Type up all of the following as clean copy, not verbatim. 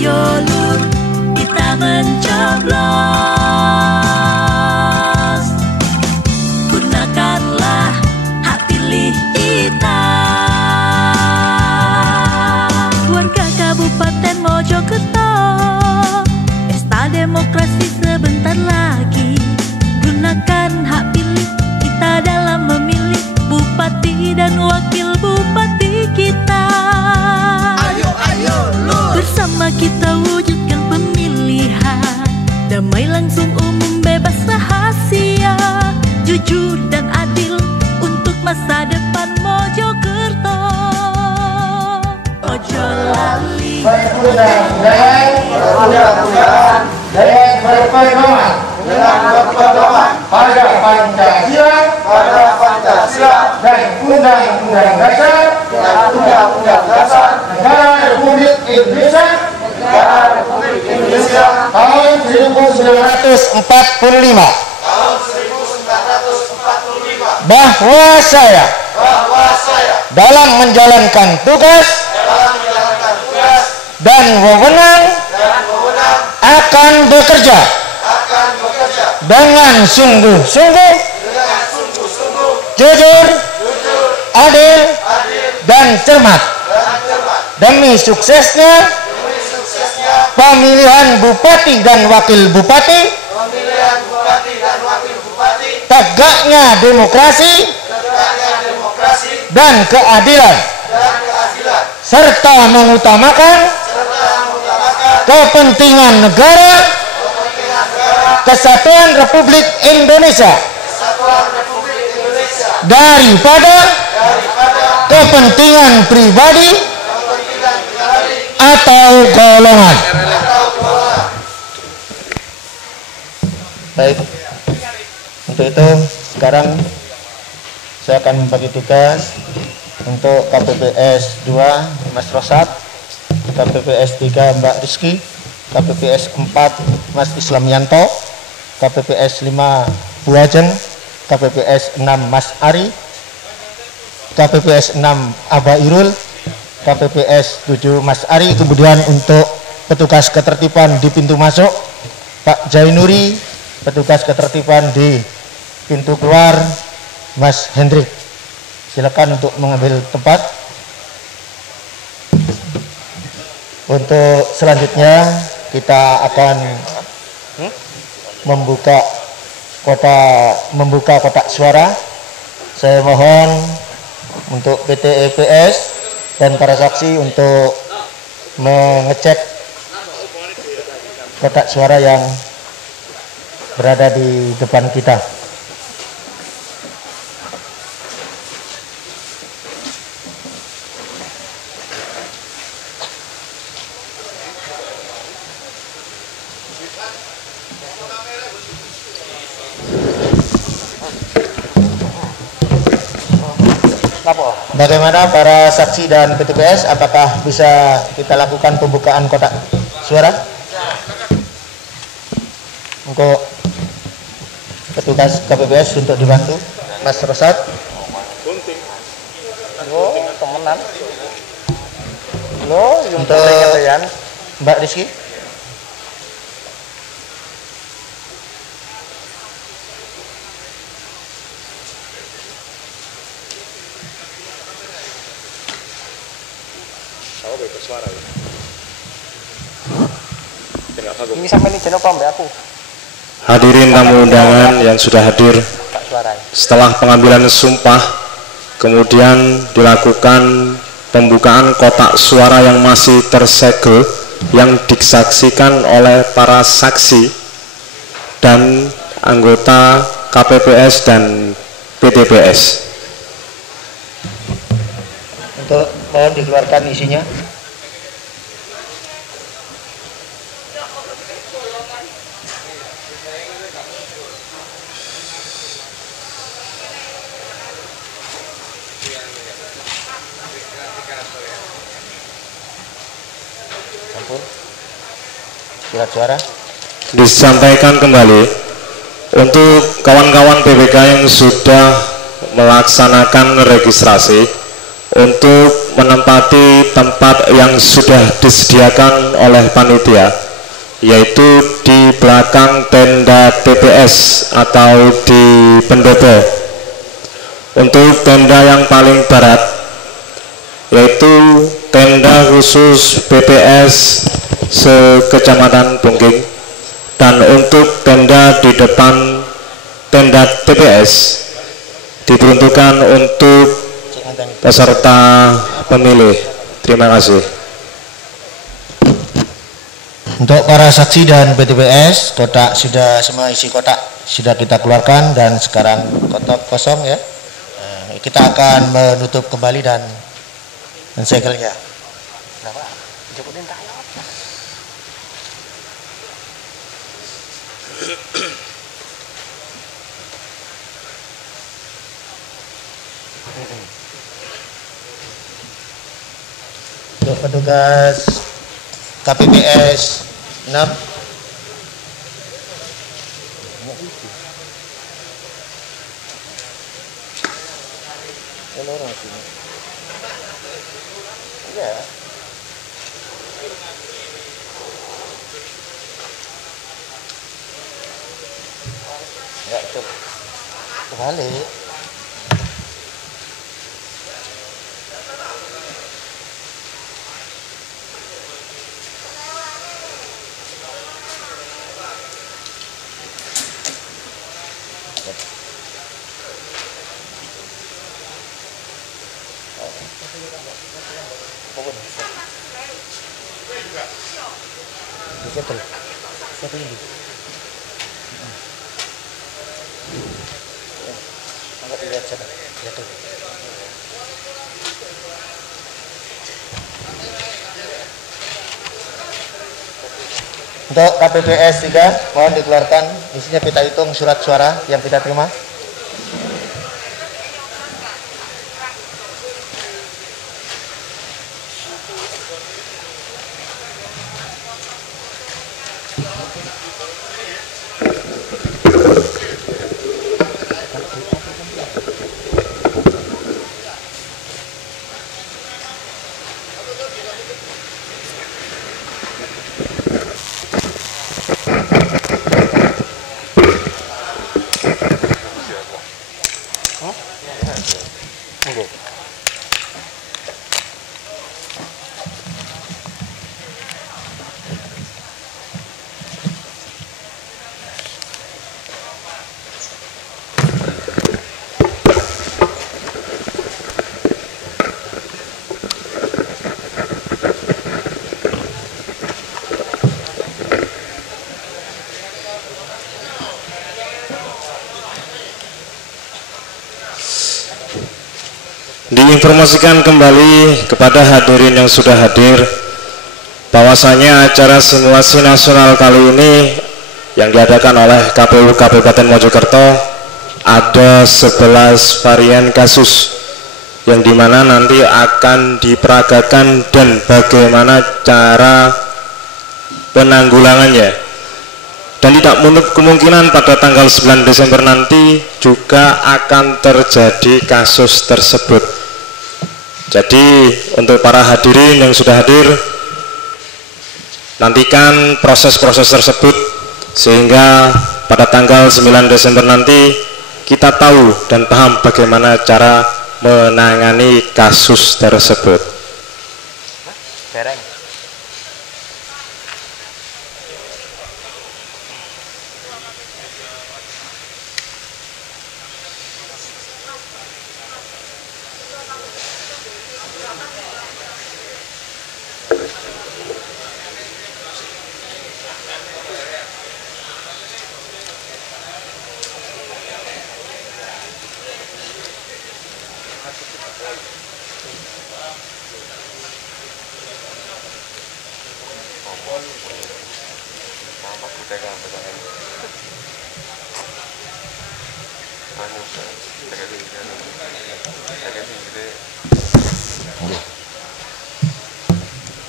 ayo lur, kita mencoblos. Gunakanlah hak pilih kita. Warga Kabupaten Mojokerto, pesta demokrasi sebentar lagi. Gunakan hak pilih kita dalam memilih bupati dan wakil bupati kita. Ayo lur, bersama kita wujudkan pemilihan damai, langsung, umum, bebas rahasia, jujur dan adil untuk masa depan Mojokerto. Ojo lali mudah-mudahan dengan berpedoman pada Pancasila dan Undang-Undang Dasar Negara Republik Indonesia tahun 1945, bahwa saya dalam menjalankan tugas dan wewenang akan bekerja dengan sungguh-sungguh, jujur, adil, dan cermat demi suksesnya pemilihan bupati dan wakil bupati, tegaknya demokrasi dan keadilan, serta mengutamakan kepentingan negara kesatuan Republik Indonesia daripada kepentingan pribadi atau golongan. Baik, untuk itu sekarang saya akan membagi tugas untuk KPPS 2 Mas Rosat, KPPS 3 Mbak Rizky, KPPS 4 Mas Islamianto, KPPS 5 Bu Ajeng, KPPS 6 Mas Ari, KPPS 6 Aba Irul, KPPS 7 Mas Ari. Kemudian untuk petugas ketertiban di pintu masuk Pak Jainuri, petugas ketertiban di pintu keluar Mas Hendrik. Silakan untuk mengambil tempat. Untuk selanjutnya kita akan membuka kotak suara. Saya mohon untuk PT EPS dan para saksi untuk mengecek kotak suara yang berada di depan kita. Bagaimana para saksi dan PTPS, apakah bisa kita lakukan pembukaan kotak suara? Untuk petugas KPPS untuk dibantu, Mas Rosat. Lo temenan. Lo untuk Mbak Rizky. Ini sampai ini jenop Mbak aku. Hadirin tamu undangan yang sudah hadir, setelah pengambilan sumpah kemudian dilakukan pembukaan kotak suara yang masih tersegel yang disaksikan oleh para saksi dan anggota KPPS dan PTPS. Untuk mohon dikeluarkan isinya. Surat suara disampaikan kembali untuk kawan-kawan BPK yang sudah melaksanakan registrasi untuk menempati tempat yang sudah disediakan oleh panitia, yaitu di belakang tenda TPS atau di pendopo. Untuk tenda yang paling barat, yaitu tenda khusus BPS se-Kecamatan Bungging, dan untuk tenda di depan tenda TPS diperuntukkan untuk peserta pemilih. Terima kasih. Untuk para saksi dan BTPS, kotak sudah semua, isi kotak sudah kita keluarkan dan sekarang kotak kosong ya. Kita akan menutup kembali dan mensegelnya. Untuk petugas KPPS 6 ya. Ya, coba kembali. Siapa ini? Angkat lihat sana. Lihat tuh. Untuk KPPS 3 mohon dikeluarkan, isinya kita hitung surat suara yang kita terima. Diinformasikan kembali kepada hadirin yang sudah hadir bahwasanya acara simulasi nasional kali ini yang diadakan oleh KPU Kabupaten Mojokerto ada 11 varian kasus yang dimana nanti akan diperagakan dan bagaimana cara penanggulangannya, dan tidak menutup kemungkinan pada tanggal 9 Desember nanti juga akan terjadi kasus tersebut. Jadi untuk para hadirin yang sudah hadir, nantikan proses-proses tersebut sehingga pada tanggal 9 Desember nanti kita tahu dan paham bagaimana cara menangani kasus tersebut.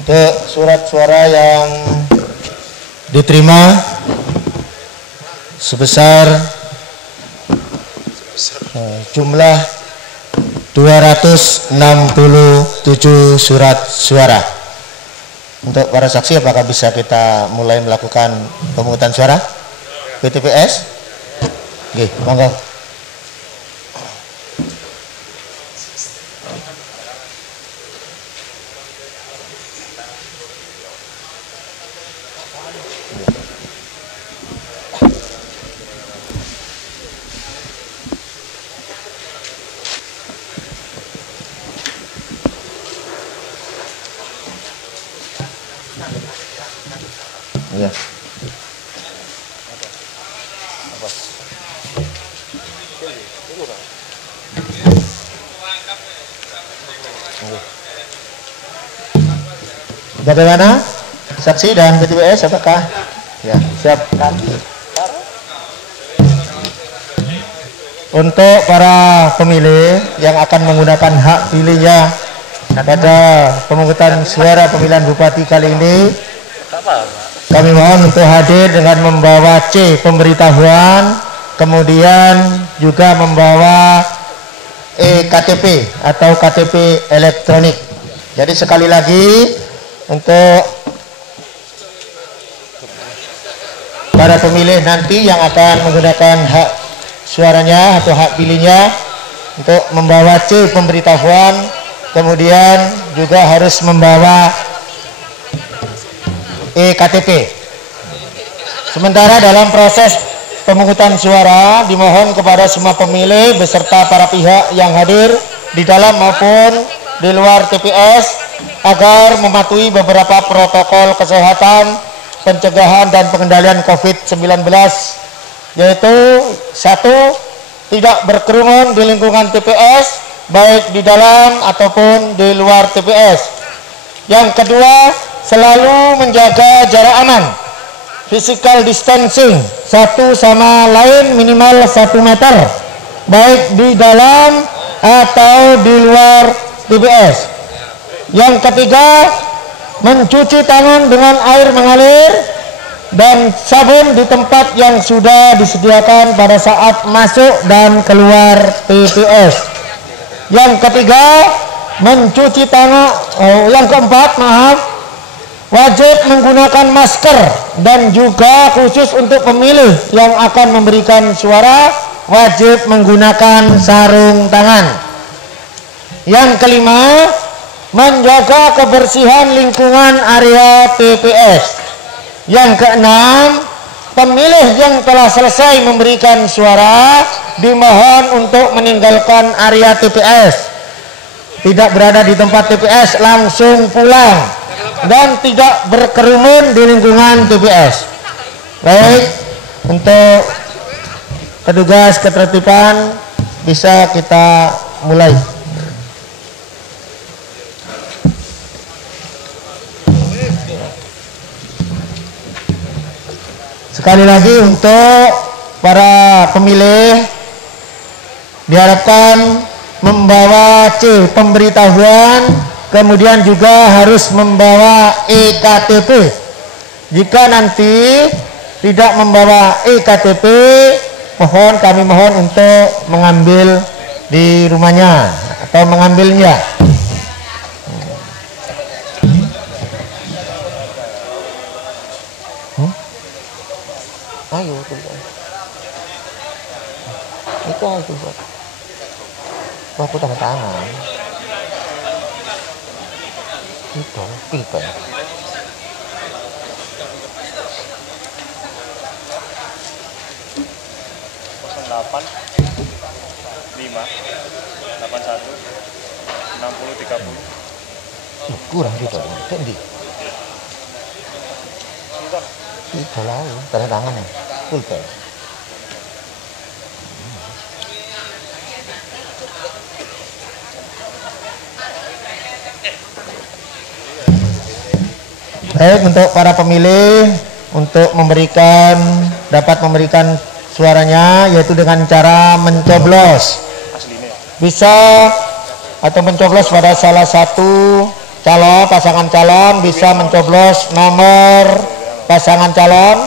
Untuk surat suara yang diterima sebesar jumlah 267 surat suara. Untuk para saksi, apakah bisa kita mulai melakukan pemungutan suara PTPS? Oke, monggo. Ya. Bagaimana saksi dan PTPS, apakah ya siapkan? Untuk para pemilih yang akan menggunakan hak pilihnya pada pemungutan suara pemilihan bupati kali ini, kami mohon untuk hadir dengan membawa C pemberitahuan, kemudian juga membawa KTP atau KTP elektronik. Jadi sekali lagi, untuk para pemilih nanti yang akan menggunakan hak suaranya atau hak pilihnya, untuk membawa C pemberitahuan, kemudian juga harus membawa KTP. Sementara dalam proses pemungutan suara, dimohon kepada semua pemilih beserta para pihak yang hadir di dalam maupun di luar TPS agar mematuhi beberapa protokol kesehatan, pencegahan dan pengendalian COVID-19, yaitu 1. Tidak berkerumun di lingkungan TPS, baik di dalam ataupun di luar TPS. Yang kedua, selalu menjaga jarak aman, physical distancing, satu sama lain minimal 1 meter, baik di dalam atau di luar TPS. Yang ketiga, mencuci tangan dengan air mengalir dan sabun di tempat yang sudah disediakan pada saat masuk dan keluar TPS. Yang ketiga, mencuci tangan. Yang keempat, wajib menggunakan masker, dan juga khusus untuk pemilih yang akan memberikan suara wajib menggunakan sarung tangan. Yang kelima, menjaga kebersihan lingkungan area TPS. Yang keenam, pemilih yang telah selesai memberikan suara dimohon untuk meninggalkan area TPS, tidak berada di tempat TPS, langsung pulang dan tidak berkerumun di lingkungan TPS. Baik, untuk petugas ketertiban bisa kita mulai. Sekali lagi, untuk para pemilih diharapkan membawa C pemberitahuan, kemudian juga harus membawa EKTP. Jika nanti tidak membawa EKTP, kami mohon untuk mengambil di rumahnya atau mengambilnya. Ayo, itu aja buat aku tanda tangan itu pilpen. Kurang gitu tendi itu lalu tanda tangannya pulpen. Baik, untuk para pemilih untuk dapat memberikan suaranya, yaitu dengan cara mencoblos. Bisa atau mencoblos pada salah satu calon, pasangan calon, bisa mencoblos nomor pasangan calon,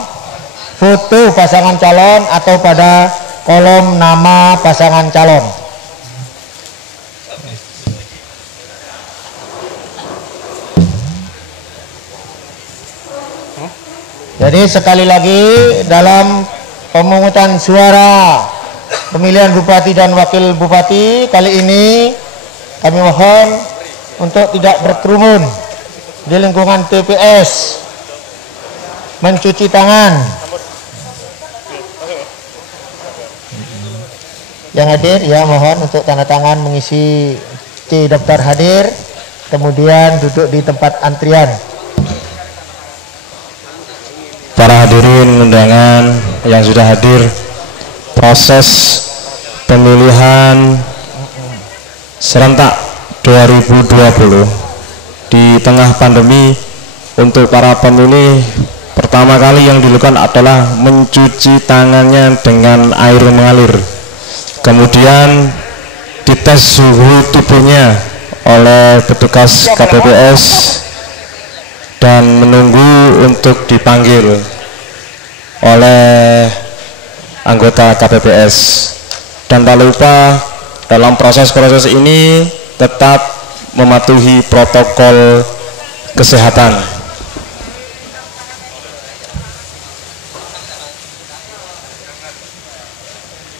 foto pasangan calon, atau pada kolom nama pasangan calon. Jadi sekali lagi dalam pemungutan suara pemilihan bupati dan wakil bupati kali ini kami mohon untuk tidak berkerumun di lingkungan TPS, mencuci tangan. Yang hadir ya mohon untuk tanda tangan mengisi C daftar hadir, kemudian duduk di tempat antrian. Para hadirin undangan yang sudah hadir, proses pemilihan serentak 2020 di tengah pandemi untuk para pemilih pertama kali yang dilakukan adalah mencuci tangannya dengan air mengalir, kemudian dites suhu tubuhnya oleh petugas KPPS dan menunggu untuk dipanggil oleh anggota KPPS. Dan tak lupa dalam proses-proses ini tetap mematuhi protokol kesehatan.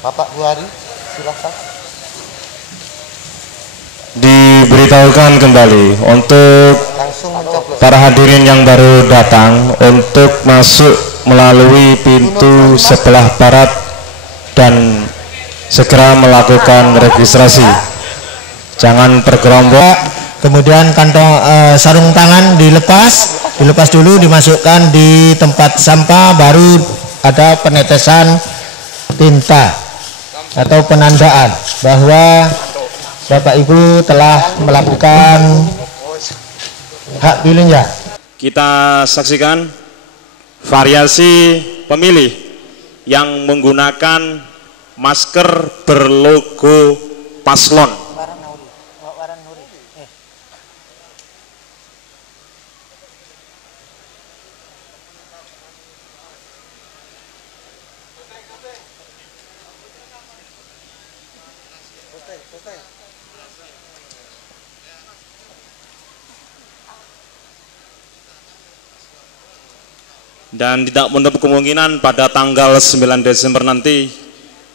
Bapak Buhari, silakan. Diberitahukan kembali untuk para hadirin yang baru datang untuk masuk melalui pintu sebelah barat dan segera melakukan registrasi. Jangan bergerombol. Kemudian kantong sarung tangan dilepas dulu, dimasukkan di tempat sampah, baru ada penetesan tinta atau penandaan bahwa Bapak Ibu telah melakukan hak pilihnya. Kita saksikan variasi pemilih yang menggunakan masker berlogo paslon. Dan tidak menutup kemungkinan pada tanggal 9 Desember nanti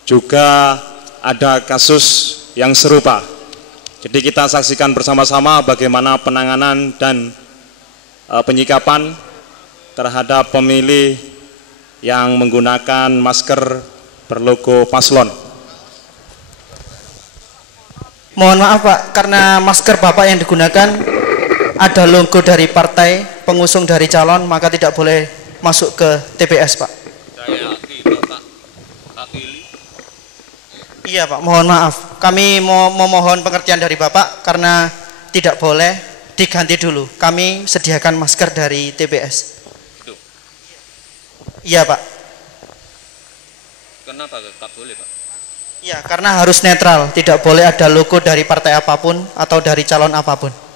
juga ada kasus yang serupa. Jadi kita saksikan bersama-sama bagaimana penanganan dan penyikapan terhadap pemilih yang menggunakan masker berlogo paslon. Mohon maaf Pak, karena masker Bapak yang digunakan ada logo dari partai pengusung dari calon, maka tidak boleh masuk ke TPS Pak. Iya Pak, mohon maaf. Kami memohon pengertian dari Bapak karena tidak boleh diganti dulu. Kami sediakan masker dari TPS. Iya Pak. Kenapa tak boleh Pak? Iya, karena harus netral. Tidak boleh ada logo dari partai apapun atau dari calon apapun.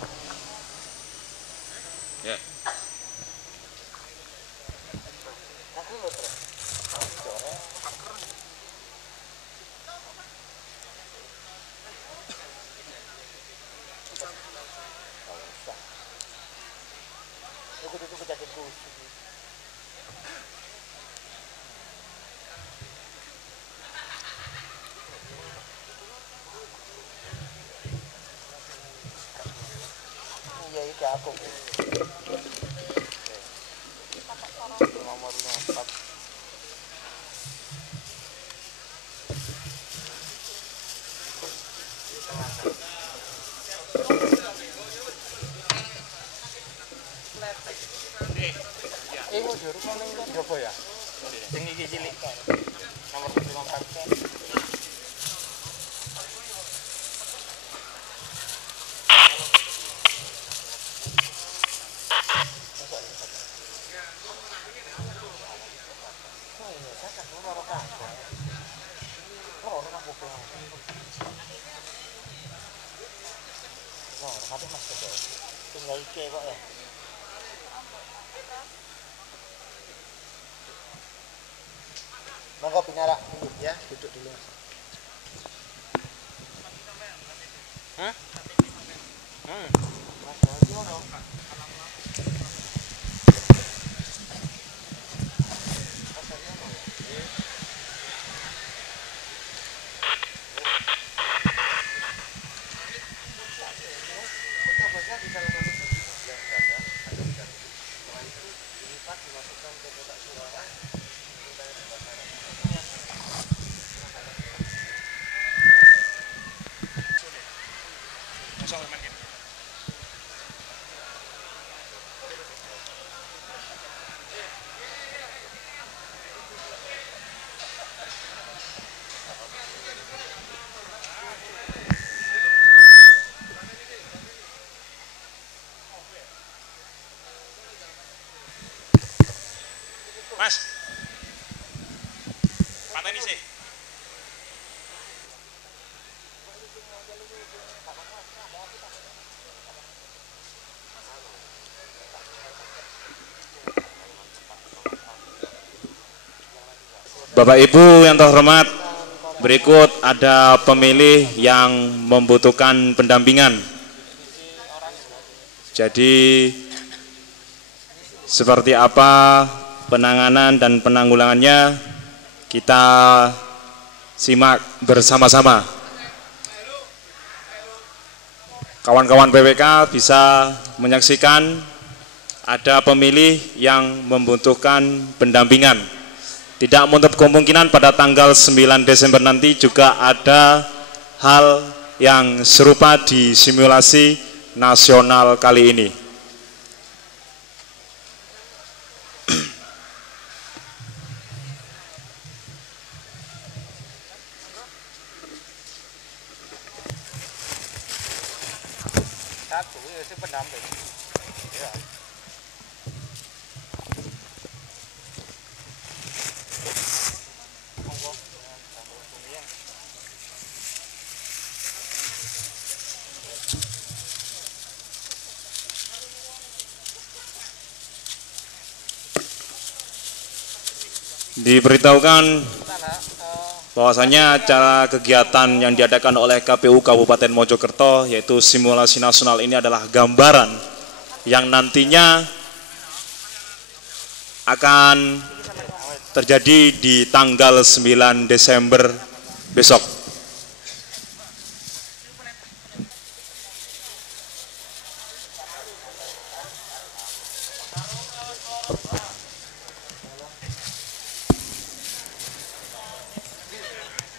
Monggo Binara duduk ya, duduk dulu. Mas. Pateni sih. Bapak Ibu yang terhormat, berikut ada pemilih yang membutuhkan pendampingan. Jadi seperti apa penanganan dan penanggulangannya kita simak bersama-sama. Kawan-kawan PPK bisa menyaksikan ada pemilih yang membutuhkan pendampingan. Tidak menutup kemungkinan pada tanggal 9 Desember nanti juga ada hal yang serupa di simulasi nasional kali ini. Diberitahukan bahwasanya acara kegiatan yang diadakan oleh KPU Kabupaten Mojokerto yaitu simulasi nasional ini adalah gambaran yang nantinya akan terjadi di tanggal 9 Desember besok.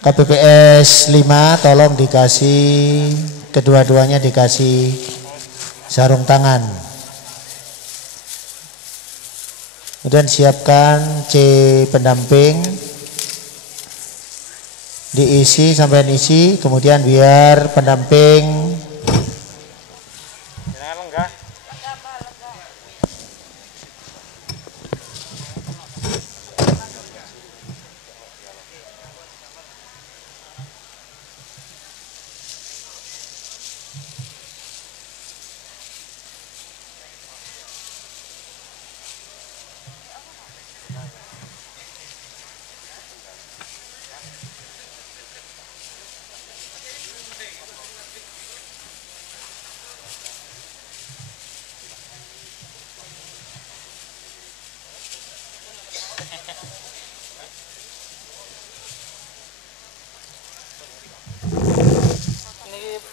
KPPS 5 tolong dikasih, kedua-duanya dikasih sarung tangan. Kemudian siapkan C pendamping, diisi sampai isi, kemudian biar pendamping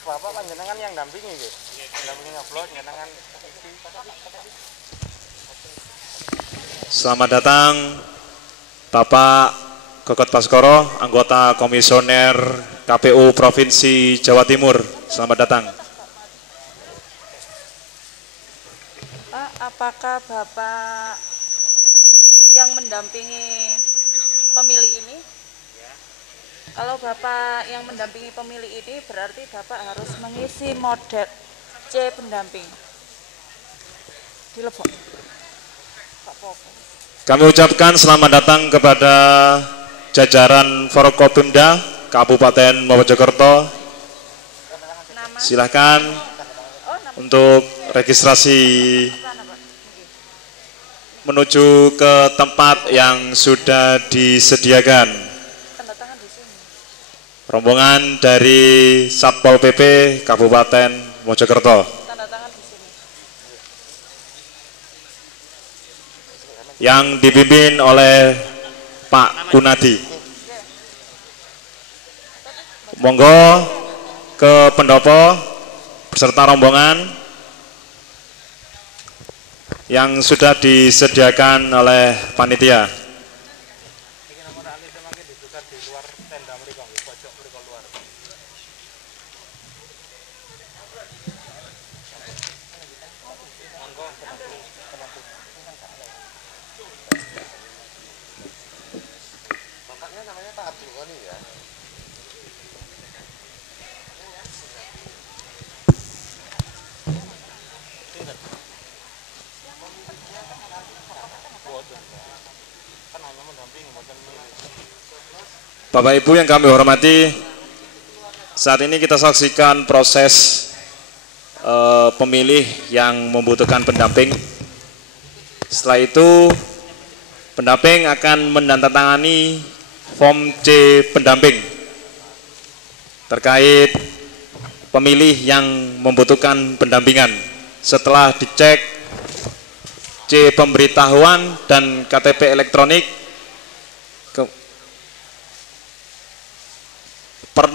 Bapak panjenengan yang dampingi nggih. Dampingi nyoblos jenengan. Selamat datang Bapak Kokot Baskoro, anggota komisioner KPU Provinsi Jawa Timur. Selamat datang. Pak, apakah Bapak yang mendampingi pemilih ini? Kalau Bapak yang mendampingi pemilih ini berarti Bapak harus mengisi model C pendamping. Dilebok. Kami ucapkan selamat datang kepada jajaran Forkopimda Kabupaten Mojokerto. Silahkan untuk registrasi menuju ke tempat yang sudah disediakan. Rombongan dari Satpol PP Kabupaten Mojokerto yang dipimpin oleh Pak Kunadi. Monggo ke pendopo beserta rombongan yang sudah disediakan oleh panitia. Bapak Ibu yang kami hormati, saat ini kita saksikan proses pemilih yang membutuhkan pendamping. Setelah itu pendamping akan menandatangani form C pendamping terkait pemilih yang membutuhkan pendampingan. Setelah dicek C pemberitahuan dan KTP elektronik,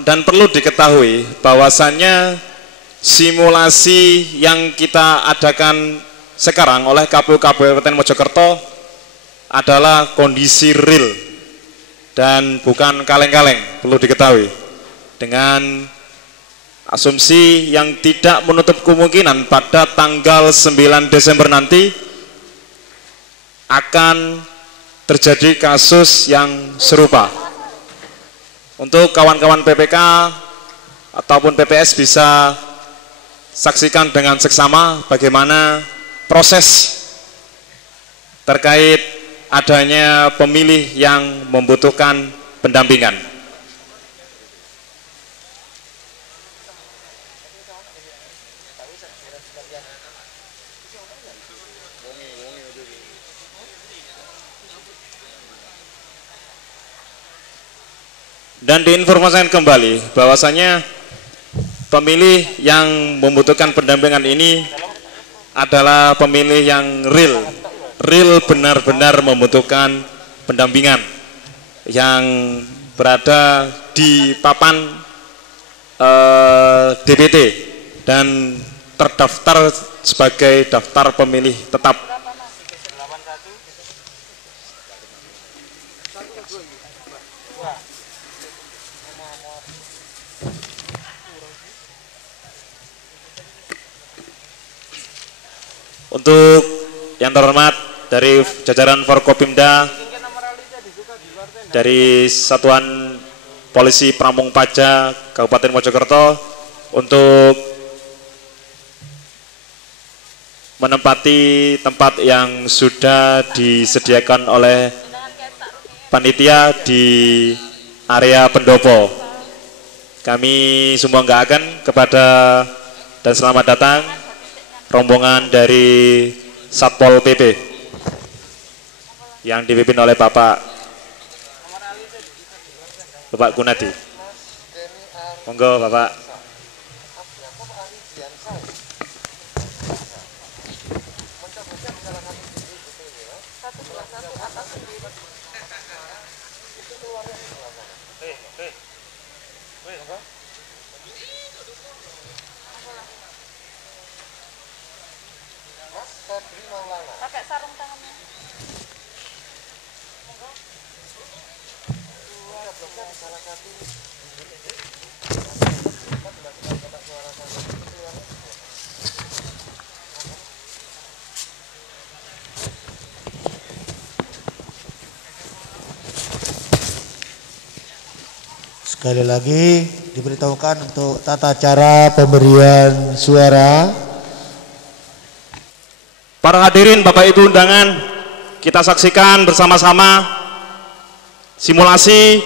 dan perlu diketahui bahwasannya simulasi yang kita adakan sekarang oleh KPU Kabupaten Mojokerto adalah kondisi real dan bukan kaleng-kaleng, perlu diketahui, dengan asumsi yang tidak menutup kemungkinan pada tanggal 9 Desember nanti akan terjadi kasus yang serupa. Untuk kawan-kawan PPK ataupun PPS bisa saksikan dengan seksama bagaimana proses terkait adanya pemilih yang membutuhkan pendampingan. Dan diinformasikan kembali bahwasanya pemilih yang membutuhkan pendampingan ini adalah pemilih yang real benar-benar membutuhkan pendampingan, yang berada di papan DPT dan terdaftar sebagai daftar pemilih tetap. Untuk yang terhormat dari jajaran Forkopimda, dari Satuan Polisi Pamung Praja Kabupaten Mojokerto, untuk menempati tempat yang sudah disediakan oleh panitia di area pendopo. Kami semua akan kepada dan selamat datang rombongan dari Satpol PP yang dipimpin oleh Bapak Gunadi. Monggo Bapak. Pakai sarung tangannya. Sekali lagi diberitahukan untuk tata cara pemberian suara. Para hadirin Bapak Ibu undangan, kita saksikan bersama-sama simulasi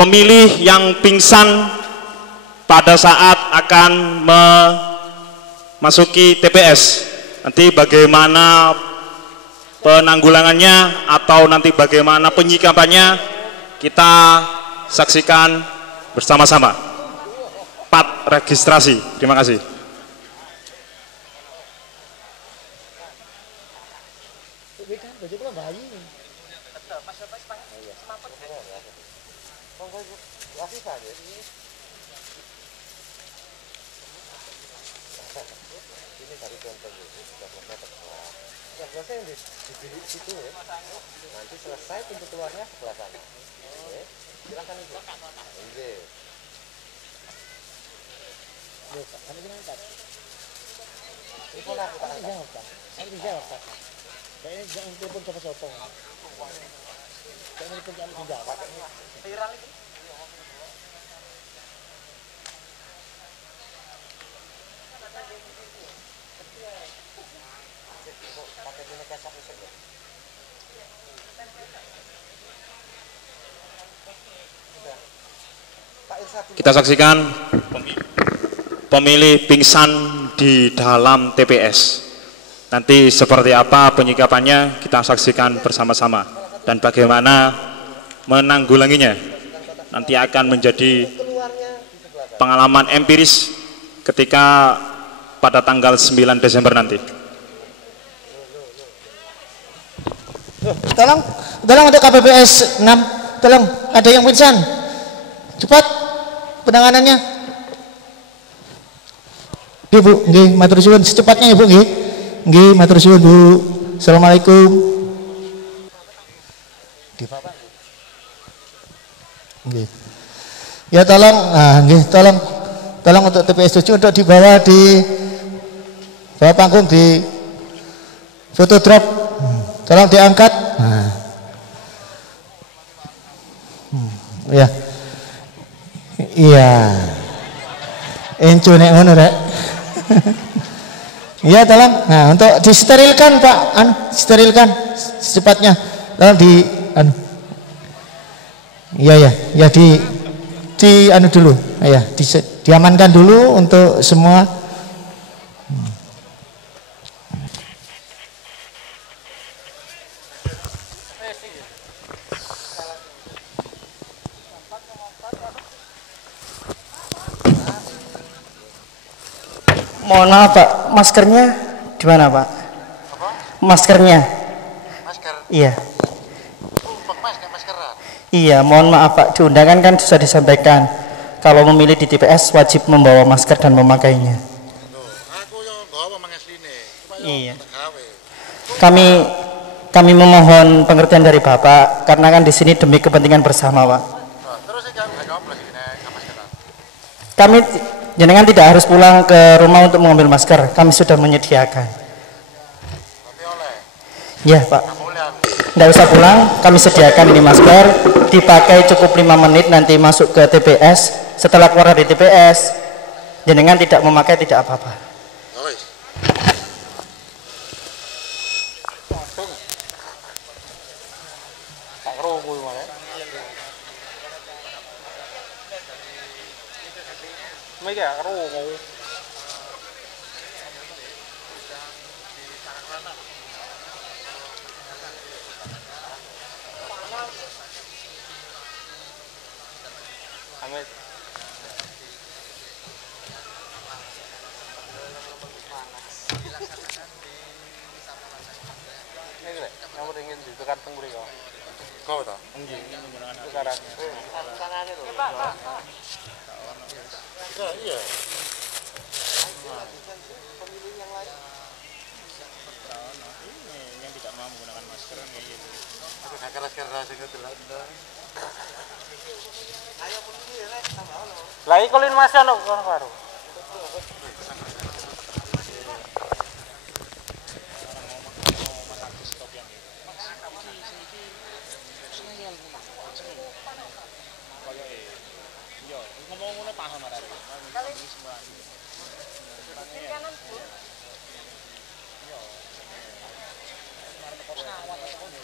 pemilih yang pingsan pada saat akan memasuki TPS. Nanti bagaimana penanggulangannya atau nanti bagaimana penyikapannya kita saksikan bersama-sama. 4 registrasi. Terima kasih. Nanti selesai pintu keluarnya sebelah sana. Oke, silakan Ibu. Oke. Yo, Pak, kami diangkat. Telepon aku tak angkat. Kami dijawab, Pak. Kayaknya jangan telepon siapa-siapa. Kayaknya telepon kami dijawab. Viral itu. Pakai ini kasak Kita saksikan pemilih pingsan di dalam TPS. Nanti seperti apa penyikapannya kita saksikan bersama-sama dan bagaimana menanggulanginya. Nanti akan menjadi pengalaman empiris ketika pada tanggal 9 Desember nanti. Tolong untuk KPPS 6, tolong ada yang pingsan. Cepat penanganannya. Ibu, nggih, matur suwun secepatnya Ibu nggih. Nggih, matur suwun Bu. Assalamualaikum. Nggih. Ya tolong, nggih, tolong untuk TPS 7 untuk dibawa di bawah panggung di foto drop. Tolong diangkat. Ya. Iya. Encu nek ngono rek. Iya tolong. Nah, untuk disterilkan Pak, sterilkan secepatnya. Tolong di Iya ya di dulu. Ya, diamankan dulu untuk semua. Mohon maaf Pak, maskernya di mana Pak? Apa? Maskernya? Masker? Iya. Maskeran? Iya, mohon maaf Pak, di undangan kan sudah disampaikan kalau memilih di TPS wajib membawa masker dan memakainya. Aku yang bawa mengasline. Iya. Kami memohon pengertian dari Bapak karena kan di sini demi kepentingan bersama Pak. Terus jawab lagi maskeran. Kami jenengan tidak harus pulang ke rumah untuk mengambil masker, kami sudah menyediakan. Tapi oleh? Ya Pak, tidak usah pulang, kami sediakan ini masker, dipakai cukup 5 menit nanti masuk ke TPS. Setelah keluar dari TPS, jenengan tidak memakai tidak apa-apa. Mấy cái rô ngu. Amit. Ini deh, yang ingin ditekan tengguri kau. Kau tak? Enggak. Sekarang. Sangannya tuh. Iya. Pemilih yang lain. Ini yang tidak mau menggunakan masker kayak gitu. Aku keras-keras gitu lah. Ayo pemilih rek tambah lo. Lah iki kulin masih ono kono karo. Ngomong-ngomong paham ada. Kali semua. Kanan Bu. Yo. Kemarin kok sawat atau kok ndi.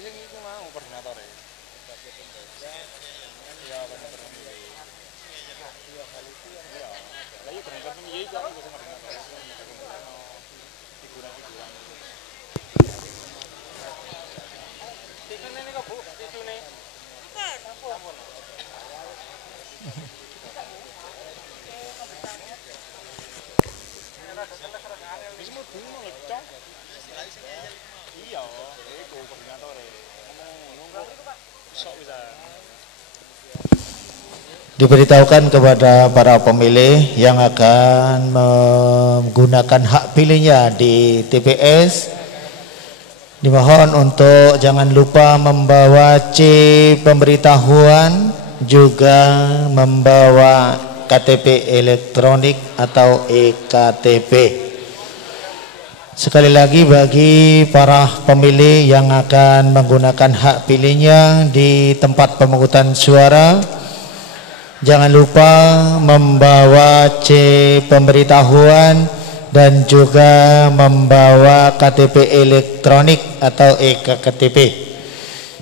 Sing iku mau koordinator e. Ya bener bener. Iya kali itu ya. Lah yo koordinator piye iki aku sing koordinator. Figuran-figuran. Ini kok Bu, tisu nih. Bukan. Wis mlebu ngecok. Iya, iku koordinatore. Ngomong sok bisa. Diberitahukan kepada para pemilih yang akan menggunakan hak pilihnya di TPS, dimohon untuk jangan lupa membawa C pemberitahuan, juga membawa KTP elektronik atau EKTP. Sekali lagi bagi para pemilih yang akan menggunakan hak pilihnya di tempat pemungutan suara, Jangan lupa membawa C pemberitahuan dan juga membawa KTP elektronik atau e-KTP,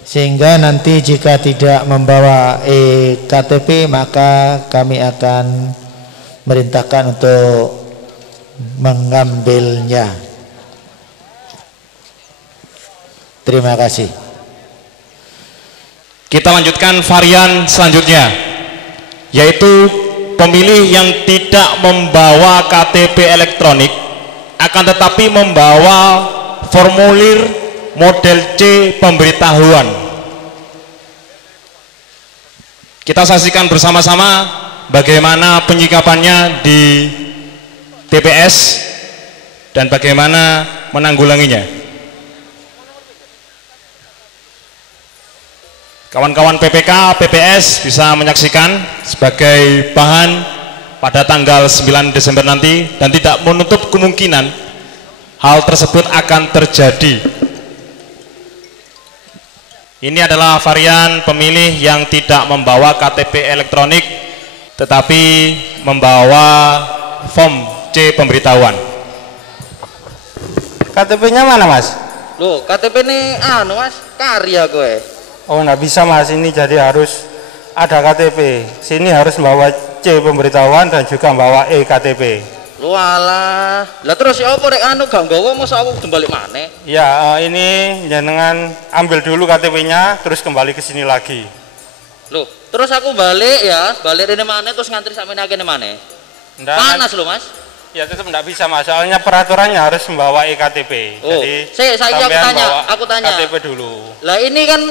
sehingga nanti jika tidak membawa e-KTP maka kami akan merintahkan untuk mengambilnya. Terima kasih. Kita lanjutkan varian selanjutnya, yaitu pemilih yang tidak membawa KTP elektronik akan tetapi membawa formulir model C pemberitahuan. Kita saksikan bersama-sama bagaimana penyikapannya di TPS dan bagaimana menanggulanginya. Kawan-kawan PPK, PPS bisa menyaksikan sebagai bahan pada tanggal 9 Desember nanti, dan tidak menutup kemungkinan hal tersebut akan terjadi. Ini adalah varian pemilih yang tidak membawa KTP elektronik tetapi membawa form C pemberitahuan. KTP-nya mana, Mas? Loh, KTP ini Mas, karya gue. Oh, nggak bisa, Mas, ini jadi harus ada KTP. Sini harus membawa C pemberitahuan dan juga membawa e-KTP. Lu alah. Lah terus ya apa rek gak nggawa masa aku kembali maneh? Ya, ini jenengan ambil dulu KTP-nya terus kembali ke sini lagi. Loh, terus aku balik rene maneh terus ngantri sampe kene maneh. Panas lho, Mas. Ya tetap enggak bisa, Mas. Soalnya peraturannya harus membawa e-KTP. Oh, jadi aku tanya. KTP dulu. Lah ini kan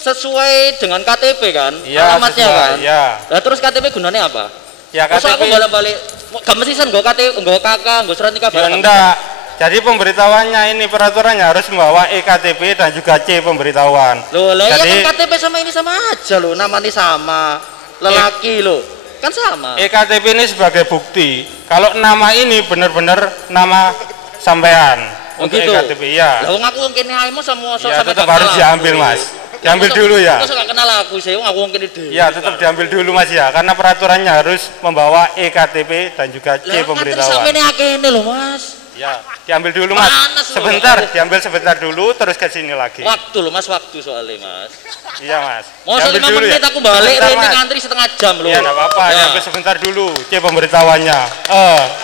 sesuai dengan KTP kan, ya, alamatnya sesuai, kan. Ya. Lah terus KTP gunanya apa? Ya KTP. Masa aku balik-balik, gak mesti sen nggo KTP, nggo KK, nggo surat nikah ya, enggak. Jadi pemberitahuannya ini peraturannya harus membawa e-KTP dan juga C pemberitahuan. Loh, lah ya kan KTP sama ini sama aja loh, namanya sama. Lelaki loh, kan sama. e-KTP ini sebagai bukti kalau nama ini benar-benar nama sampean. Untuk gitu? e-KTP ya. Lah wong aku kene aemo sama ya, tetap harus diambil, Mas. Diambil dulu ya. Terus gak kenal aku sih, aku ngomong kene dhewe. Ya, tetap diambil dulu, Mas, ya, karena peraturannya harus membawa e-KTP dan juga C pemberitahuan. Lah sampe akeh lho, Mas. Ya, diambil dulu, Mas. Sebentar, diambil sebentar dulu terus ke sini lagi. Waktu lho, Mas, waktu soalnya, Mas. Iya, Mas. Mau 5 menit aku balik, ini ngantri setengah jam lho. Iya, enggak apa-apa, diambil sebentar dulu C pemberitahuannya.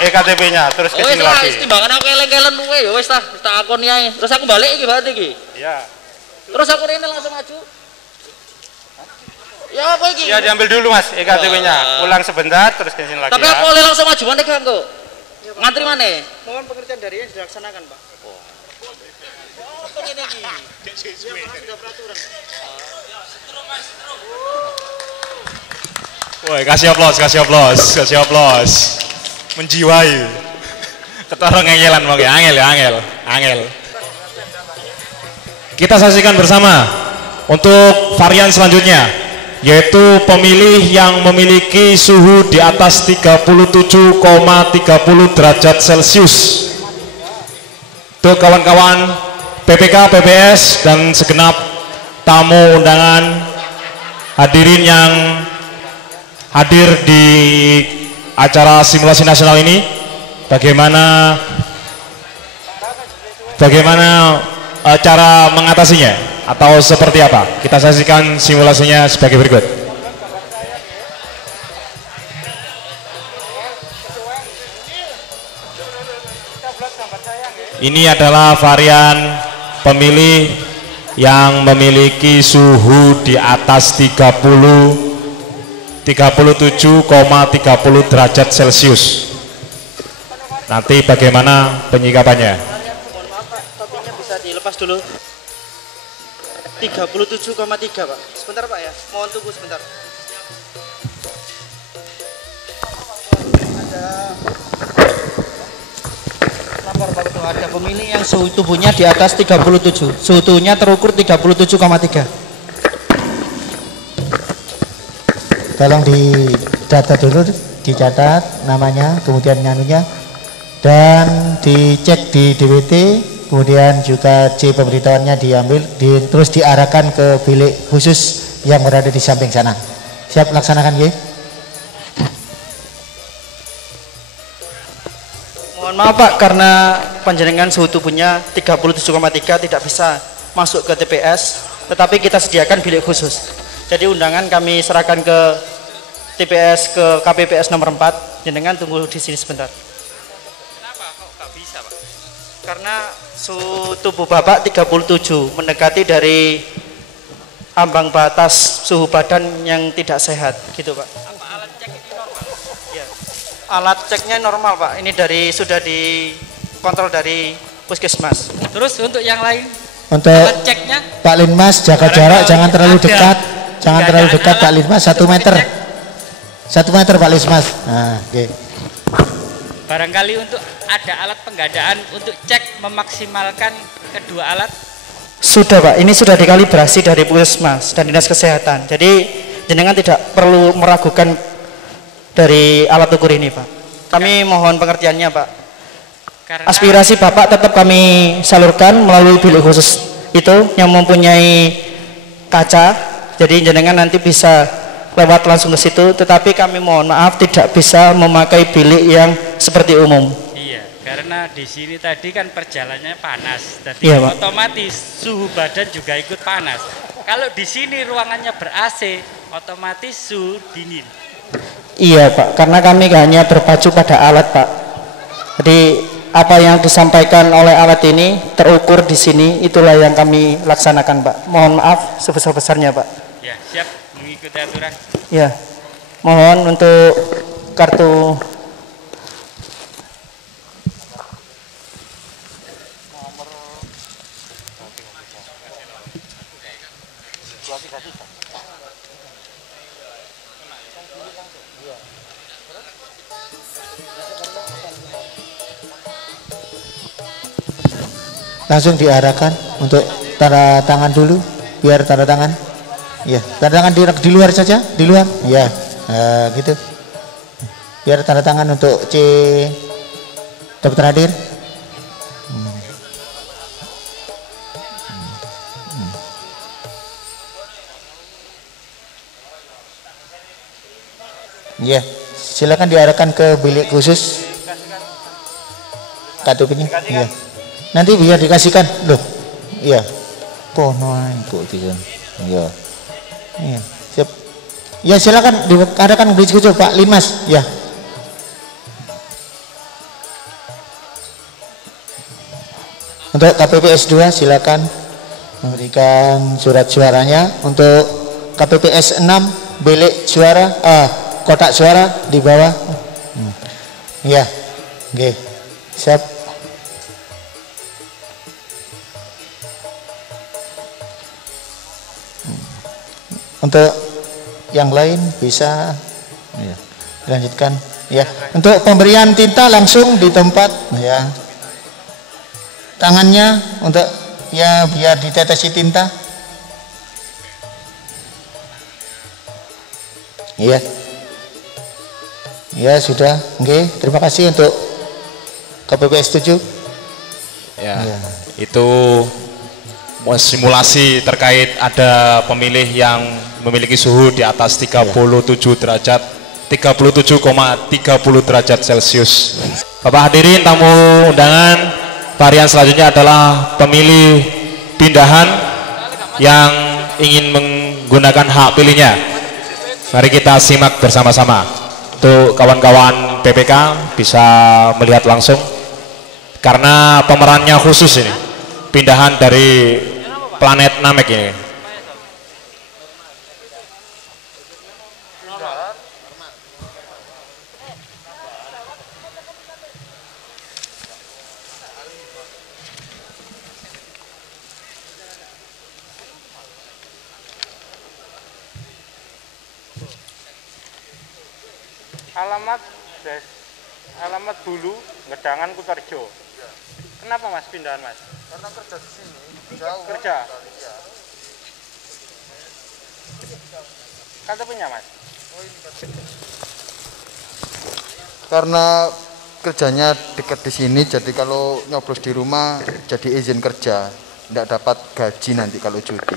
e-KTP-nya terus ke sini lagi. Wis timbangan aku eleng-eleng luwe ya wis tak akoni ae. Terus aku balik iki berarti iki. Iya. Terus aku ini langsung maju. Ya apa iki? Ya diambil dulu, Mas, e-KTP-nya. Ulang sebentar terus ke sini lagi. Tapi aku boleh langsung maju mana kan kok? Ngantri mana? Mohon pengertian dari yang dilaksanakan, Pak. Apa ngene iki? Sudah peraturan. Woi, kasih aplaus. Menjiwai. Ketara ngeyelan mau angel. Kita saksikan bersama untuk varian selanjutnya, yaitu pemilih yang memiliki suhu di atas 37,30 derajat Celcius. Untuk kawan-kawan PPK, PPS dan segenap tamu undangan, hadirin yang hadir di acara simulasi nasional ini, bagaimana cara mengatasinya atau seperti apa? Kita saksikan simulasinya sebagai berikut. Ini adalah varian pemilih yang memiliki suhu di atas 37,30 derajat Celcius. Nanti bagaimana penyikapannya? Bisa dilepas dulu. 37,3, Pak. Sebentar, Pak, ya. Mohon tunggu sebentar. Lapor, Pak Ketua, ada pemilih yang suhu tubuhnya di atas 37. Suhunya terukur 37,3. Tolong didata dulu, dicatat namanya, kemudian nganunya, dan dicek di DWT. Kemudian juga C pemberitahuannya diambil, terus diarahkan ke bilik khusus yang berada di samping sana. Siap laksanakan, ya? Mohon maaf Pak, karena panjenengan suhu tubuhnya 37,3 tidak bisa masuk ke TPS, tetapi kita sediakan bilik khusus. Jadi undangan kami serahkan ke TPS ke KPPS nomor 4. Jenengan tunggu di sini sebentar. Kenapa kok nggak bisa Pak? Karena suhu tubuh Bapak 37 mendekati dari ambang batas suhu badan yang tidak sehat, gitu Pak. Apa alat cek ini normal? Ya. Alat ceknya normal Pak. Ini sudah dikontrol dari puskesmas. Terus untuk yang lain? Untuk Alat ceknya? Pak Linmas jaga jarak, jangan terlalu dekat. Jangan terlalu dekat Pak Linmas, 1 meter. 1 meter Pak Linmas. Nah, oke. Barangkali untuk ada alat penggandaan untuk cek memaksimalkan kedua alat. Sudah Pak, ini sudah dikalibrasi dari puskesmas dan dinas kesehatan. Jadi jenengan tidak perlu meragukan dari alat ukur ini Pak. Kami mohon pengertiannya Pak. Karena Aspirasi Bapak tetap kami salurkan melalui bilik khusus itu yang mempunyai kaca. Jadi jenengan nanti bisa lewat langsung ke situ, tetapi kami mohon maaf tidak bisa memakai bilik yang seperti umum. iya, karena di sini tadi kan perjalanannya panas, jadi Iya, Pak. otomatis suhu badan juga ikut panas. Kalau di sini ruangannya ber-AC, otomatis suhu dingin. Iya Pak, karena kami hanya berpacu pada alat Pak. Jadi apa yang disampaikan oleh alat ini terukur di sini, itulah yang kami laksanakan Pak. Mohon maaf sebesar-besarnya Pak. Ya, siap mengikuti aturan. Ya, mohon untuk kartu. Langsung diarahkan untuk tanda tangan dulu, biar tanda tangan. Ya, tanda tangan di luar saja, di luar. Ya, gitu. Biar tanda tangan untuk C daftar hadir. Ya, silakan diarahkan ke bilik khusus. KTP-nya. Ya. Nanti biar dikasihkan loh. Iya. Kono itu tiga. Iya. Iya. Siap. Ya silakan diadakan diskusi Pak Linmas. Ya. Untuk KPPS 2 silakan memberikan surat suaranya. Untuk KPPS 6 bilik suara, kotak suara di bawah. Ya. Oke. Siap. Untuk yang lain bisa ya, dilanjutkan ya. Untuk pemberian tinta langsung di tempat ya. Tangannya untuk ya biar ditetesi tinta. Iya. Ya sudah. Oke, terima kasih untuk KPPS 7. Ya. Itu simulasi terkait ada pemilih yang memiliki suhu di atas 37 derajat 37,30 derajat Celcius. Bapak hadirin tamu undangan, varian selanjutnya adalah pemilih pindahan yang ingin menggunakan hak pilihnya. Mari kita simak bersama-sama. Untuk kawan-kawan PPK bisa melihat langsung karena pemerannya khusus ini, pindahan dari planet Namek ini. Alamat dulu Gedangan Kutarjo. Kenapa Mas pindahan Mas? Karena kerja di sini jauh. Kerja. Iya. KTP-nya Mas? Karena kerjanya dekat di sini, jadi kalau nyoblos di rumah jadi izin kerja, tidak dapat gaji nanti kalau cuti.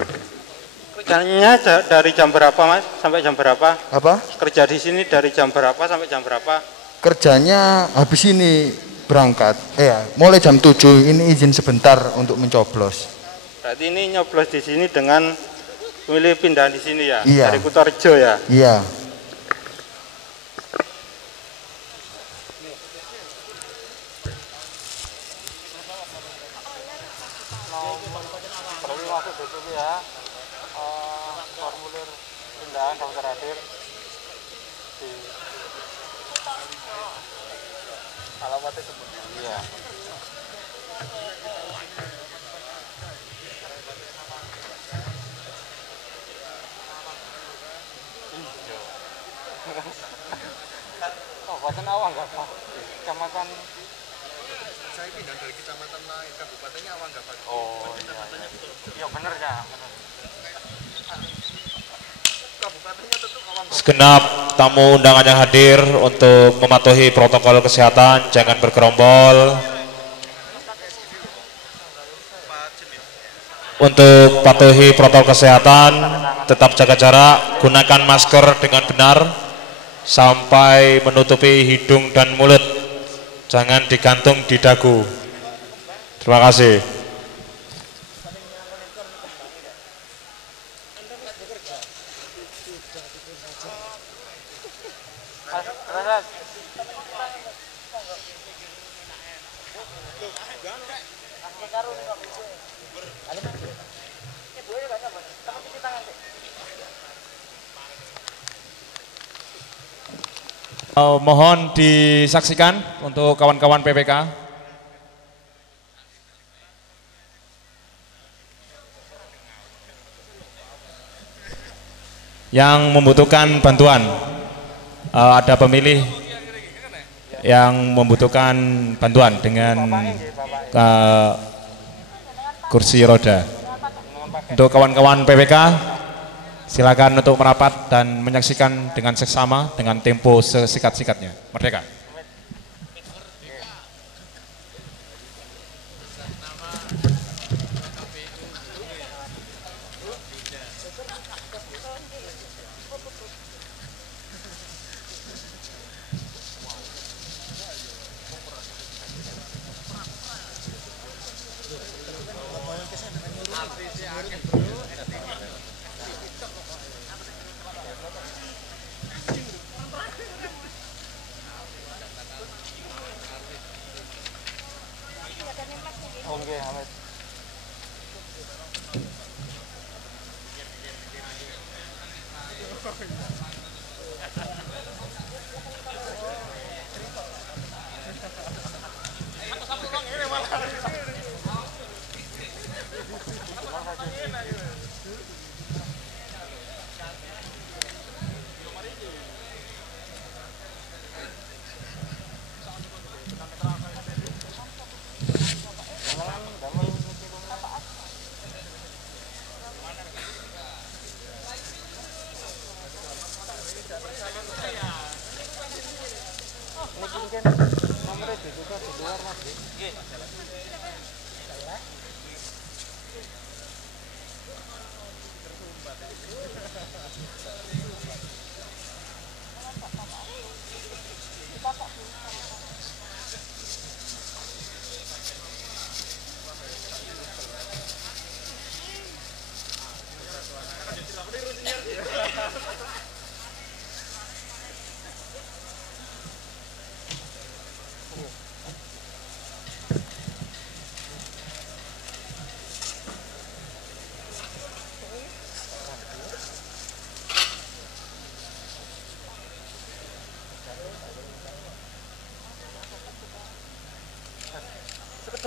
Kerjanya dari jam berapa Mas sampai jam berapa? Apa? Kerja di sini dari jam berapa sampai jam berapa? Kerjanya habis ini berangkat, mulai jam 7 ini izin sebentar untuk mencoblos. Berarti ini nyoblos di sini dengan memilih pindahan di sini ya? Iya. Dari Kutorejo ya? Iya. Formulir pindahan daftar hadir di alamatnya sebenarnya. Iya. Kabupaten Awang nggak Pak? Kecamatan. Saya pindah dari kecamatan lain, kabupatennya Awang nggak Pak? Oh iya. Iya bener ya. Bener. Kabupatennya tetap Awang. Segenap tamu undangan yang hadir untuk mematuhi protokol kesehatan, jangan bergerombol. Untuk patuhi protokol kesehatan, tetap jaga jarak, gunakan masker dengan benar sampai menutupi hidung dan mulut, jangan digantung di dagu. Terima kasih. Mohon disaksikan untuk kawan-kawan PPK. Yang membutuhkan bantuan, ada pemilih yang membutuhkan bantuan dengan kursi roda. Untuk kawan-kawan PPK, silakan untuk merapat dan menyaksikan dengan seksama dengan tempo sesikat-sikatnya. Merdeka.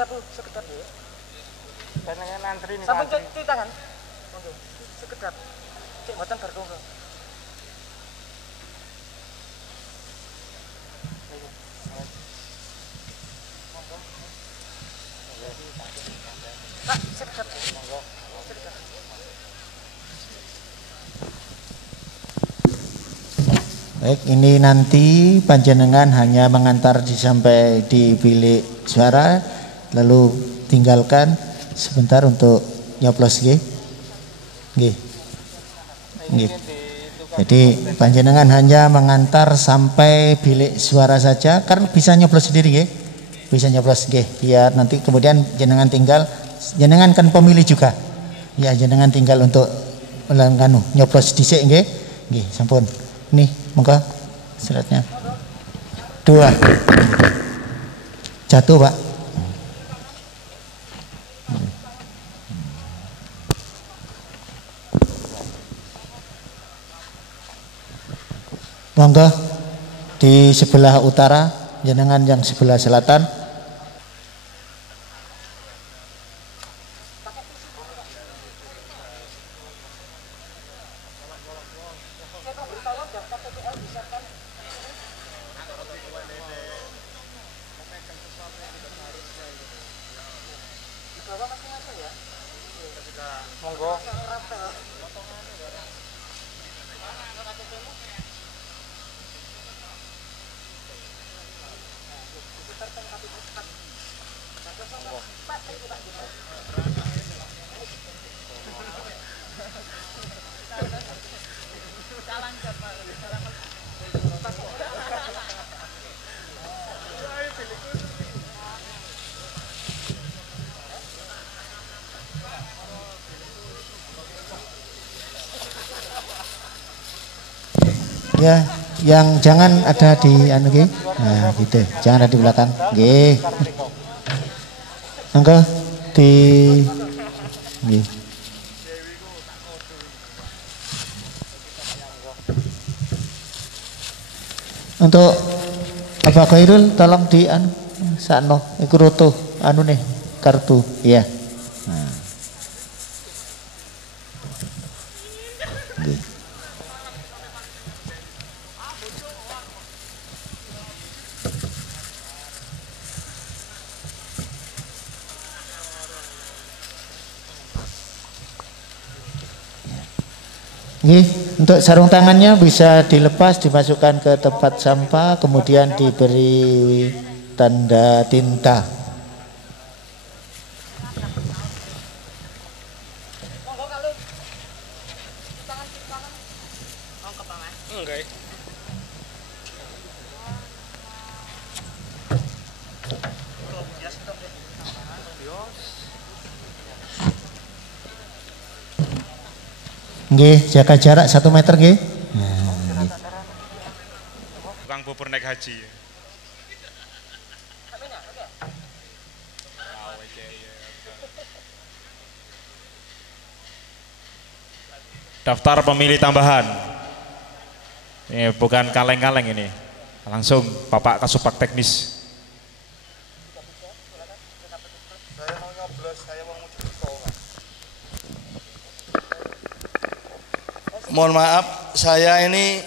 Sekedap ya. Karena ngantri nih. Sampun cuci tangan. Monggo. Sekedap. Cek mboten bar kongko. Pak, sekedap. Monggo. Sekedap. Baik, ini nanti panjenengan hanya mengantar sampai di bilik suara, lalu tinggalkan sebentar untuk nyoblos nggih. Nggih. Nggih. Jadi panjenengan hanya mengantar sampai bilik suara saja, karena bisa nyoblos sendiri nggih. bisa nyoblos nggih, biar nanti kemudian jenengan tinggal, jenengan kan pemilih juga. Ya, jenengan tinggal untuk nyoblos dhisik nggih. Nggih, sampun. Nih, monggo suratnya. 2. Jatuh, Pak. Monggo di sebelah utara, jenengan yang sebelah selatan. Monggo. Ya, yang jangan ada di anu nggih. Nah, gitu. Jangan ada di belakang. Nggih. Monggo di nggih. Untuk Bapak Khairul tolong di anu sakno iku roto anu nih kartu ya. Nah. Nggih. Nggih, untuk sarung tangannya bisa dilepas, dimasukkan ke tempat sampah, kemudian diberi tanda tinta. Nggih, jaga jarak 1 meter nggih. Tukang bubur naik haji. Daftar pemilih tambahan. Ini bukan kaleng-kaleng ini. Langsung Bapak Kasupak Teknis. Saya mau nyoblos, saya mau Mohon maaf, saya ini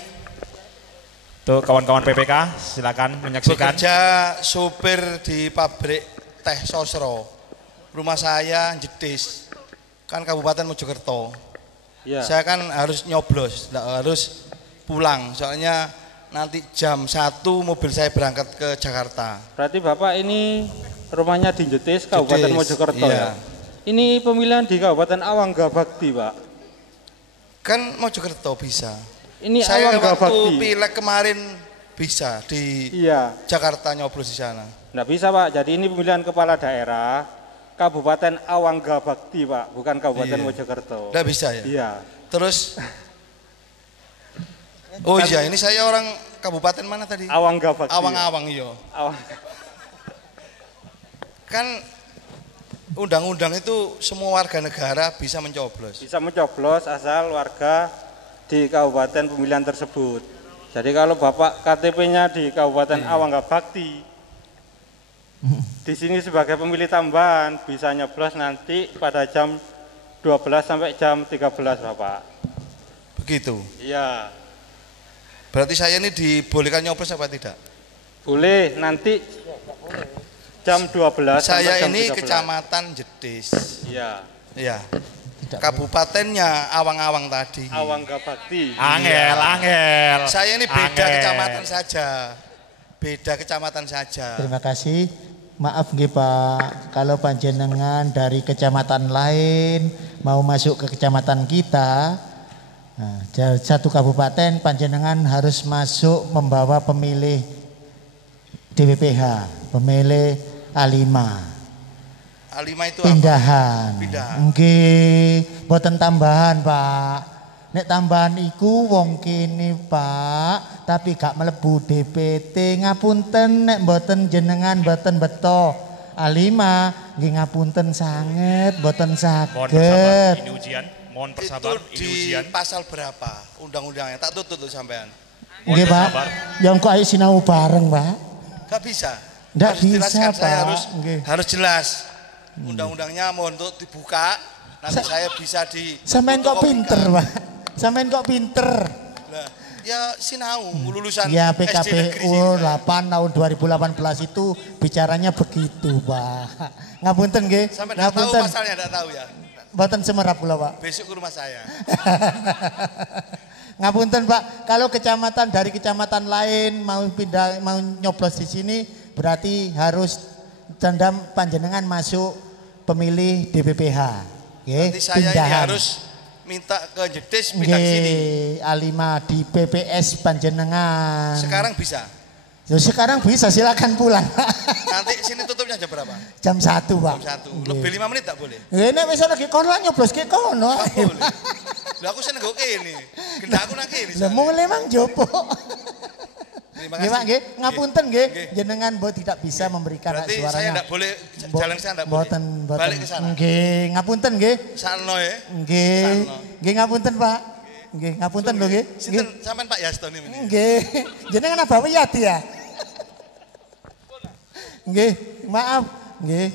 tuh kawan-kawan PPK silakan menyaksikan. Bekerja supir di pabrik teh Sosro. Rumah saya Jedis, kan Kabupaten Mojokerto. Ya. Saya kan harus nyoblos, harus pulang. Soalnya nanti jam 1 mobil saya berangkat ke Jakarta. Berarti Bapak ini rumahnya di Jedis, Kabupaten Mojokerto iya. Ya? Ini pemilihan di Kabupaten Awangga Bakti, Pak. Kan Mojokerto bisa. Ini saya Awangga waktu Bakti. pileg kemarin bisa di Jakarta nyoblos di sana. Nggak bisa, Pak. Jadi ini pemilihan kepala daerah Kabupaten Awangga Bakti, Pak, bukan Kabupaten Mojokerto. Nggak bisa ya? Iya. Terus oh iya, ini saya orang kabupaten mana tadi? Awangga Bakti. Awang-awang iya. Kan undang-undang itu semua warga negara bisa mencoblos. Bisa mencoblos asal warga di kabupaten pemilihan tersebut. Jadi kalau Bapak KTP-nya di Kabupaten Awangga Bakti, di sini sebagai pemilih tambahan bisa nyoblos nanti pada jam 12 sampai jam 13, Bapak. Begitu? Iya. Berarti saya ini dibolehkan nyoblos apa tidak? Boleh, nanti jam 12 saya sampai jam ini 13. Kecamatan Jedis. Iya. Iya. Kabupatennya Awang-awang tadi. Awangga Bakti. Angel. Saya ini beda kecamatan saja. Beda kecamatan saja. Terima kasih. Maaf nggih Pak, kalau panjenengan dari kecamatan lain mau masuk ke kecamatan kita, nah, satu kabupaten panjenengan harus masuk membawa pemilih DPPH, pemilih A5. A5 itu pindahan. Pindahan. Nggih, mboten tambahan, Pak. Nek tambahan iku wong kene, Pak, tapi gak mlebu DPT. Ngapunten nek mboten jenengan mboten beto. A5 nggih ngapunten sanget, mboten saged. Ini ujian. Mohon bersabar, itu di pasal berapa undang-undangnya? Tak tutut tuh sampean. Nggih, Pak. Yang kok ayo sinau bareng, Pak. Gak bisa. Nggak harus bisa, Pak. Saya harus jelas. Undang-undangnya mohon untuk dibuka. Nanti saya bisa di. Sampean kok pinter, Pak. Sampean kok pinter. Nah, ya sinau lulusan ya SD PKPU 8 tahun 2018 itu bicaranya begitu, Pak. Ngapunten nggih. Sampai enggak tahu pasalnya, enggak tahu ya. Mboten semerap kula, Pak. Besok ke rumah saya. Ngapunten, Pak. Kalau kecamatan dari kecamatan lain mau pindah mau nyoblos di sini berarti harus tandam panjenengan masuk pemilih DPPH. Nggih. Nanti saya ini harus minta ke Jedes pindah ke sini. A5 di PPS panjenengan. Sekarang bisa. Ya, sekarang bisa, silakan pulang. Nanti sini tutupnya jam berapa? Jam 1, Pak. Jam 1. Lebih 5 menit tak boleh? Ini wis lagi kono nyoblos ke kono. Boleh. Lah aku seneng kok kene. Gendakku nang kene. Lah mulai mang jopo. Terima kasih. Nggih, ngapunten nggih, jenengan mbok tidak bisa memberikan hak suaranya. Berarti saya enggak boleh jalan saya enggak boleh. Balik ke sana. Nggih, ngapunten nggih. Salno ya. Nggih. Nggih ngapunten, Pak. Nggih, ngapunten lho nggih. Sinten sampean Pak Yaston ini? Nggih. Jenengan apa Wiyati ya? Nggih, maaf. Nggih.